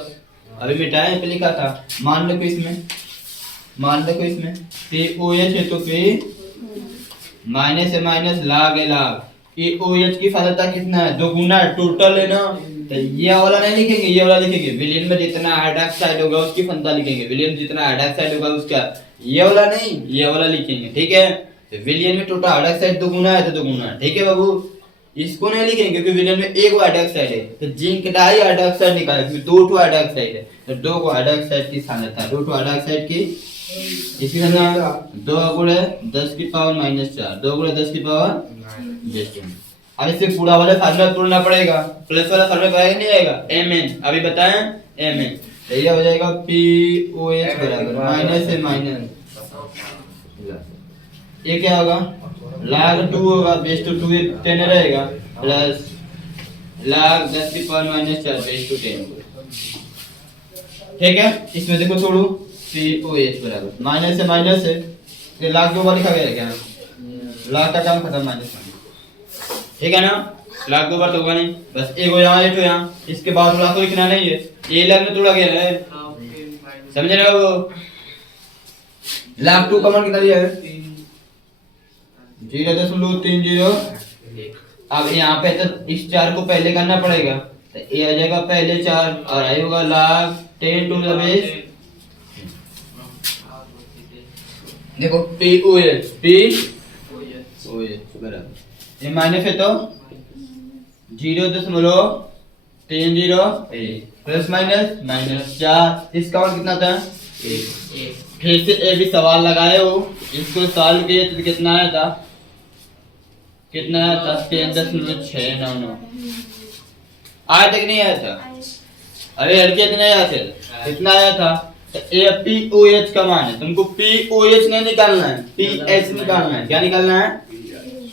अभी मिटाया यहाँ पे लिखा था। मान लो इसमें POH है तो P माइनस से माइनस लाग है लाग, POH की सांद्रता कितना है, 2 गुना टोटल है ना, तो ये वाला नहीं लिखेंगे, ये वाला लिखेंगे। विलयन में जितना हाइड्रोक्साइड होगा उसकी सांद्रता लिखेंगे, विलयन जितना हाइड्रोक्साइड होगा उसका, ये वाला नहीं, ये वाला लिखेंगे, ठीक है। तो विलयन में टोटल हाइड्रोक्साइड 2 गुना है तो 2 गुना, ठीक है बाबू। इसको नहीं लिखेंगे क्योंकि विलयन में एक हाइड्रोक्साइड है, तो जिंक डाई हाइड्रोक्साइड निकाले क्योंकि 2 हाइड्रोक्साइड है, तो 2 हाइड्रोक्साइड की सांद्रता, 2 हाइड्रोक्साइड की इसकी सांद्रता 2 गुणे 10 की पावर -4, 2 गुणे 10 की पावर -4। अब इसे पूरा वाला फार्मूला तोड़ना पड़ेगा, प्लस वाला फार्मूला आएगा नहीं आएगा, Mn, अभी बताएं Mn, तो ये हो जाएगा POH बराबर माइनस से माइनस, ये क्या होगा log 2 होगा, बेस टू 2 10 रहेगा, प्लस log 10 की पावर -4 बेस टू 10, ठीक है। इसमें देखो छोड़ो, POH बराबर माइनस से माइनस है, ये log 2 वाला लिखा गया है क्या, log का काम खत्म, माइनस, ठीक है ना। लाख 2 बार तो होगा नहीं, बस एक हो यहाँ एक हो यहाँ, इसके बाद लाख को लिखना नहीं है, ये लाख में तोड़ा गया है, समझ रहे हो। लाख 2 का मान कितना दिया है 0.30। अब यहाँ पे तो इस 4 को पहले करना पड़ेगा, तो ये आ जाएगा पहले 4 और आई होगा लाख 10 टू द बेस, देखो POH बराबर ये माइनस है तो 0.30 प्लस माइनस 4, इसका मान कितना था 1। फिर से ये भी सवाल लगाए हो, इसको सॉल्व किए तो कितना आया था 10.699 आया तक नहीं आया था, अरे हल्के नहीं आया था, कितना आया था, तो ये POH का मान है, तुमको POH नहीं निकालना है, PH निकालना है। क्या निकालना है,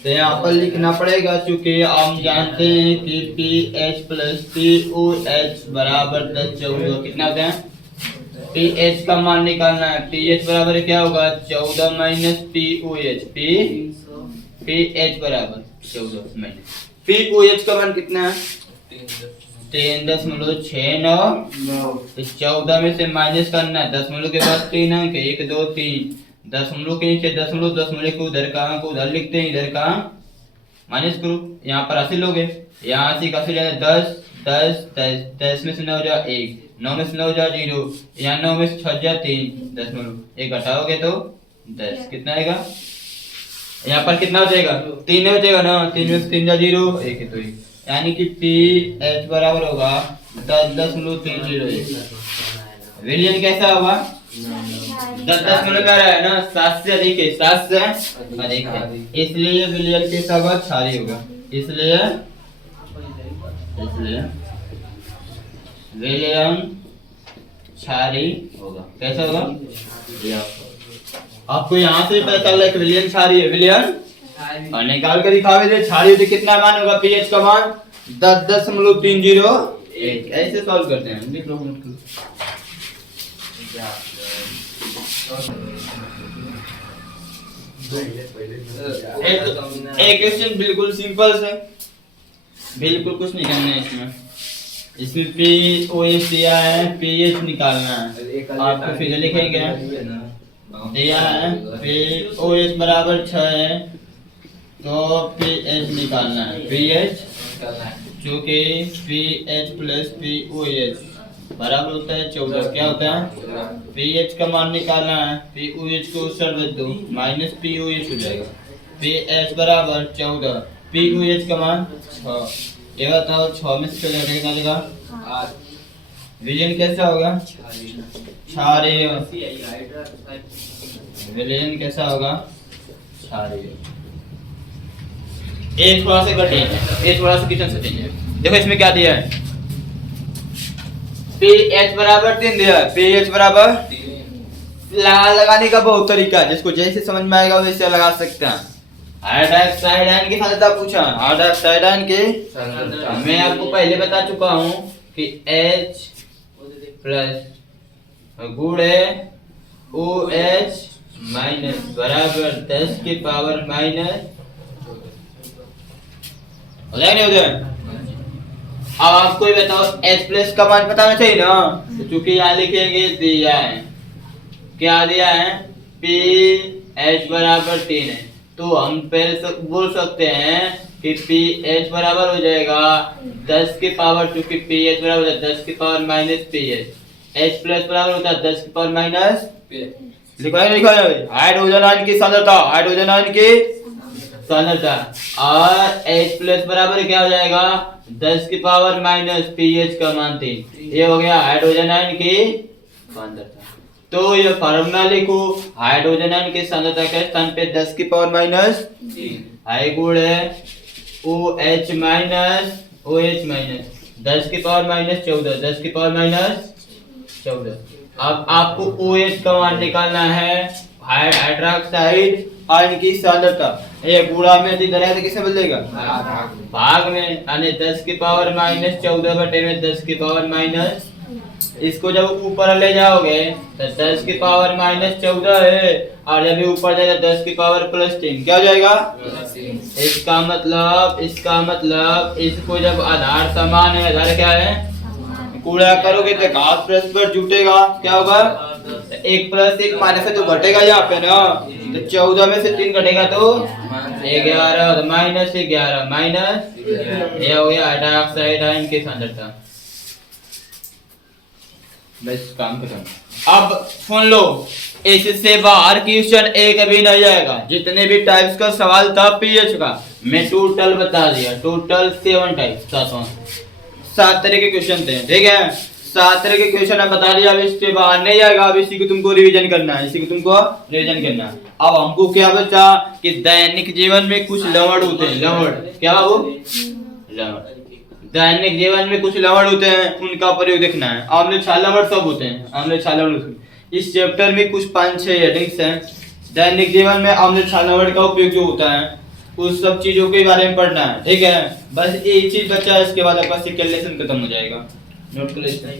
तो यहाँ पर लिखना पड़ेगा, चूंकि हम जानते हैं कि PH प्लस POH बराबर 14, कितना होता है, PH का मान निकालना है, PH बराबर क्या होगा 14 माइनस POH, PH बराबर 14 माइनस POH का मान कितना है 3.69, तो 14 में से माइनस करना है, दशमलव के बाद 3 अंक, 1 2 3, दशमलव के नीचे दशमलव को उधर कहाँ को उधर लिखते हैं, इधर कहाँ माइनस करो, यहाँ पर 80 लोगे, यहाँ से 80 जाए 10 में से 9 जा 1, 9 में से 9 जा 0, यहाँ 9 में से 6 जा 3, दशमलव 1 घटाओगे तो 10, कितना आएगा, यहाँ पर कितना हो जाएगा 3 हो जाएगा ना, 3 में से 3 जा 0, 1 तो 1, यानी कि PH बराबर होगा 10.301। विलयन कैसा होगा 10 में लगा रहा है ना, 7 से अधिक है, 7 से अधिक है, इसलिए विलयन कैसा होगा क्षारीय होगा, इसलिए विलयन क्षारीय होगा, कैसा होगा, आपको यहाँ से पता चल रहा है कि विलयन क्षारीय है, विलयन और निकाल कर दिखावे दे क्षारीय तो कितना मान होगा, PH का मान 10.301, ऐसे सॉल्व करते हैं, लिख लो एक क्वेश्चन बिल्कुल सिंपल से, बिल्कुल कुछ नहीं करना है इसमें POH दिया है, PH निकालना है, आपको फिर लिखेंगे दिया है POH बराबर 6 है तो PH निकालना है, PH चूंकि PH प्लस POH बराबर होता है 14, क्या होता है PH का मान निकालना है, POH को उत्तर दे दो माइनस POH हो जाएगा, PH बराबर 14, POH का मान 6, ये बताओ 6 में से चले कितना देगा 8, विलयन कैसा होगा क्षारीय, विलयन कैसा होगा क्षारीय, ये थोड़ा सा कठिन है, ये थोड़ा सा किचन से है। देखो इसमें क्या दिया है, pH बराबर 3 दिया है, pH बराबर लगाने का बहुत तरीका है, जिसको जैसे समझ में आएगा वैसे लगा सकते हैं। हाइड्रोक्साइड आयन की सांद्रता पूछा, हाइड्रोक्साइड आयन की मैं आपको पहले बता चुका हूँ कि H प्लस गुणे OH माइनस बराबर 10 की पावर माइनस हो जाएगा नहीं हो जाएगा। अब आपको ये बताओ H प्लस का मान बताना चाहिए ना, तो चूंकि यहाँ लिखेंगे दिया है, क्या दिया है, pH बराबर 3 है, तो हम पहले बोल सकते हैं कि pH बराबर हो जाएगा 10 की पावर, चूंकि pH बराबर होता है 10 की power minus pH, H plus बराबर होता है 10 की पावर माइनस लिखा है हाइड्रोजन आयन की सांद्रता, हाइड्रोजन आयन की सांद्रता, और H प्लस बराबर क्या हो जाएगा 10 की पावर माइनस pH का मान 3, ये हो गया हाइड्रोजन आयन की सांद्रता। तो ये फार्मूला लिखो, हाइड्रोजन आयन की सांद्रता के स्थान पे 10 की पावर माइनस 3 गुणे OH माइनस OH माइनस 10 की पावर माइनस 14, 10 की पावर माइनस 14। अब आपको OH का मान निकालना है, हाइड्रोक्साइड आयन की सांद्रता, ये गुणा में यदि धरा तो किससे बदलेगा भाग में, यानी 10 की पावर माइनस 14 बटे में 10 की पावर माइनस, इसको जब ऊपर ले जाओगे तो 10 की पावर माइनस 14 है, और जब ऊपर जाएगा 10 की पावर प्लस 3 क्या हो जाएगा, इसका मतलब इसको जब आधार समान है, आधार क्या है, कूड़ा करोगे तो घास प्लस पर जुटेगा, क्या होगा 1 प्लस 1 माइनस से तो घटेगा यहाँ पे ना, तो 14 में से 3 घटेगा तो 11 माइनस 11 माइनस, ये हो गया हाइड्रोक्साइड आयन की सांद्रता। बस काम खत्म। अब सुन लो, इससे बाहर क्वेश्चन एक भी नहीं आएगा, जितने भी टाइप्स का सवाल था pH का मैं टोटल बता दिया, टोटल 7 टाइप्स, 7 तरह के क्वेश्चन थे, ठीक है, 7 तरह के क्वेश्चन अब बता दिया। अब इसके बाहर नहीं आएगा, अब इसी को तुमको रिवीजन करना है, इसी को तुमको रिवीजन करना है। अब हमको क्या बचा कि दैनिक जीवन में कुछ लवण होते हैं, लवण क्या बाबू, लवण दैनिक जीवन में कुछ लवण होते हैं, उनका प्रयोग देखना है। आम्ल क्षार लवण सब होते हैं, आम्ल क्षार लवण, इस चैप्टर में कुछ 5-6 हेडिंग्स हैं। दैनिक जीवन में आम्ल क्षार लवण का उपयोग जो होता है उस सब चीजों के बारे में पढ़ना है, ठीक है। बस एक चीज बचा है, इसके बाद आपका सेकंड लेसन खत्म हो जाएगा। नोट कर लेते हैं।